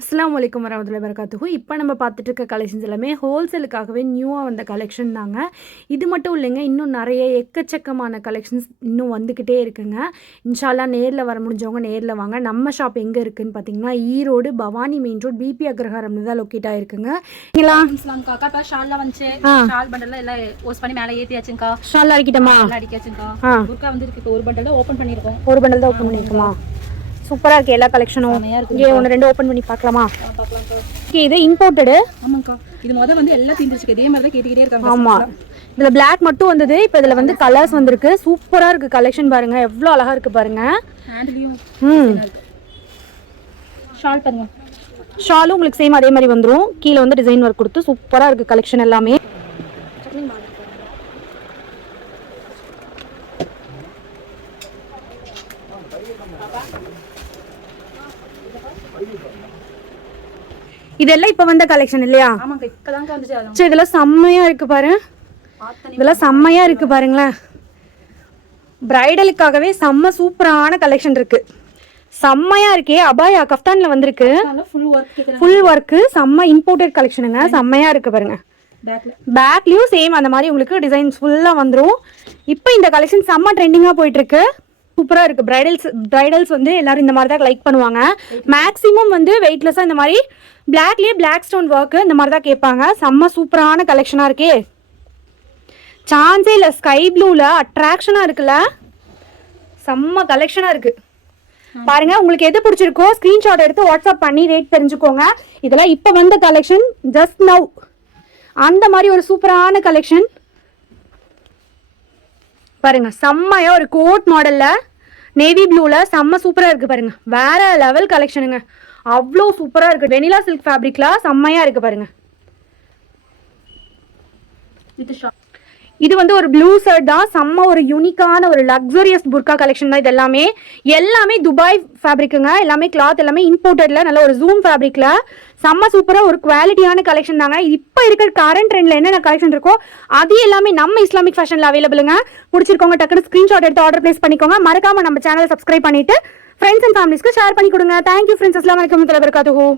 அஸ்ஸலாமு அலைக்கும் வரஹ்மத்துல்லாஹி வபரகாத்துஹு. இப்போ நம்ம பார்த்துட்டு இருக்க கலெக்ஷன்ஸ் எல்லாமே ஹோல்சேலுக்காகவே நியூவாக வந்த கலெக்ஷன் தாங்க. இது மட்டும் இல்லைங்க, இன்னும் நிறைய எக்கச்சக்கமான கலெக்ஷன்ஸ் இன்னும் வந்துக்கிட்டே இருக்குங்க. இன்ஷால்லா நேரில் வர முடிஞ்சவங்க நேரில் வாங்க. நம்ம ஷாப் எங்கே இருக்குதுன்னு பார்த்தீங்கன்னா Erode Bhavani main road BP அக்ரஹாரம்ல தான் லொக்கேட் ஆகிருக்குங்க. இப்போ ஷால்லாம் வந்துச்சு, ஷால் பண்டல்லாம் எல்லாம் ஓஸ் பண்ணி மேலே ஏற்றியாச்சுங்கக்கா. ஷால் அடிக்கிட்டோமா? அடிக்காச்சுங்கக்கா. புர்கா வந்து இருக்கு. ஒரு பண்டல் தான் ஓப்பன் பண்ணியிருக்கோம். ஒரு பண்டல் தான் ஓப்பன் பண்ணியிருக்கோமா? சூப்பராக இருக்குது எல்லா கலெக்ஷனும். இங்கே ஒன்று ரெண்டு ஓப்பன் பண்ணி பார்க்கலாமா? ஓகே, இது இம்போர்ட்டடு. ஆமாங்கக்கா, இது முதல் வந்து எல்லாம் தீர்ந்துச்சு. இதே மாதிரி தான் கேட்டுக்கிட்டே இருக்காங்க. ஆமாம், இதில் பிளாக் மட்டும் வந்தது. இப்போ இதில் வந்து கலர்ஸ் வந்திருக்கு. சூப்பராக இருக்குது கலெக்ஷன். பாருங்கள் எவ்வளோ அழகாக இருக்குது பாருங்கள். ஷால் பாருங்க. ஷாலும் உங்களுக்கு சேம் அதே மாதிரி வந்துடும். கீழே வந்து டிசைன் ஒர்க் கொடுத்து சூப்பராக இருக்குது கலெக்ஷன் எல்லாமே. இதெல்லாம் இப்போ வந்த கலெக்ஷன் இல்லையா? ஆமாங்க, இப்போதாங்க வந்துச்சு. சரி, இதெல்லாம் செம்மையாக இருக்குது பாரு. இதெல்லாம் செம்மையாக இருக்குது பாருங்களேன். பிரைடலுக்காகவே செம்ம சூப்பரான கலெக்ஷன் இருக்குது. செம்மையாக இருக்கே. அபாயா கஃப்தானில் வந்திருக்கு. ஃபுல் ஒர்க்கு செம்ம இம்போர்ட்டட் கலெக்ஷனுங்க. செம்மையாக இருக்குது பாருங்க. பேக்லேயும் சேம் அந்த மாதிரி உங்களுக்கு டிசைன்ஸ் ஃபுல்லாக வந்துடும். இப்போ இந்த கலெக்ஷன் செம்ம ட்ரெண்டிங்காக போயிட்டுருக்கு. சூப்பராக இருக்குது. பிரைடல்ஸ் வந்து எல்லோரும் இந்த மாதிரி தான் லைக் பண்ணுவாங்க. மேக்ஸிமம் வந்து வெயிட்லெஸ்ஸாக இந்த மாதிரி பிளாக்லேயே பிளாக் ஸ்டோன் ஒர்க்கு இந்த மாதிரி தான் கேட்பாங்க. செம்ம சூப்பரான கலெக்ஷனாக இருக்கே. சான்ஸே இல்லை. ஸ்கை ப்ளூவில் அட்ராக்ஷனாக இருக்குல்ல, செம்ம கலெக்ஷனாக இருக்குது பாருங்க. உங்களுக்கு எது பிடிச்சிருக்கோ ஸ்க்ரீன்ஷாட் எடுத்து வாட்ஸ்அப் பண்ணி ரேட் தெரிஞ்சுக்கோங்க. இதெல்லாம் இப்போ வந்த கலெக்ஷன், ஜஸ்ட் நவ். அந்த மாதிரி ஒரு சூப்பரான கலெக்ஷன் பாருங்க. செம்மையா ஒரு கோட் மாடல்ல நேவி ப்ளூல செம்ம சூப்பரா இருக்கு பாருங்க. வேற லெவல் கலெக்ஷனுங்க. அவ்வளோ சூப்பரா இருக்கு. வெனிலா சில்க் ஃபேப்ரிக்ல செம்மையா இருக்கு பாருங்க. இது வந்து ஒரு ப்ளூ ஷர்ட் தான். செம்ம ஒரு யூனிக்கான ஒரு லக்ஸரியஸ் புர்கா கலெக்ஷன் தான். இது எல்லாமே துபாய் ஃபேப்ரிக்குங்க. எல்லாமே கிளாத் எல்லாமே இம்போர்ட்டட்ல நல்ல ஒரு ஜூம் ஃபேப்ரிக்ல செம்ம சூப்பராக ஒரு குவாலிட்டியான கலெக்ஷன் தாங்க. இப்போ இருக்கிற கரண்ட் ட்ரெண்ட்ல என்னென்ன கலெக்ஷன் இருக்கோ அது எல்லாமே நம்ம இஸ்லாமிக் ஃபேஷன்ல அவைலபிளுங்க. பிடிச்சிருக்கோங்க டக்குனு ஸ்க்ரீன்ஷாட் எடுத்து ஆர்டர் பிளேஸ் பண்ணிக்கோங்க. மறக்காம நம்ம சேனலை சப்ஸ்கிரைப் பண்ணிட்டு ஃப்ரெண்ட்ஸ் அண்ட் ஃபேமிலிஸ்க்கு ஷேர் பண்ணி கொடுங்க. Thank you friends. அஸ்ஸலாமு அலைக்கும் வரஹ்மத்துல்லாஹி வபரகாத்துஹு.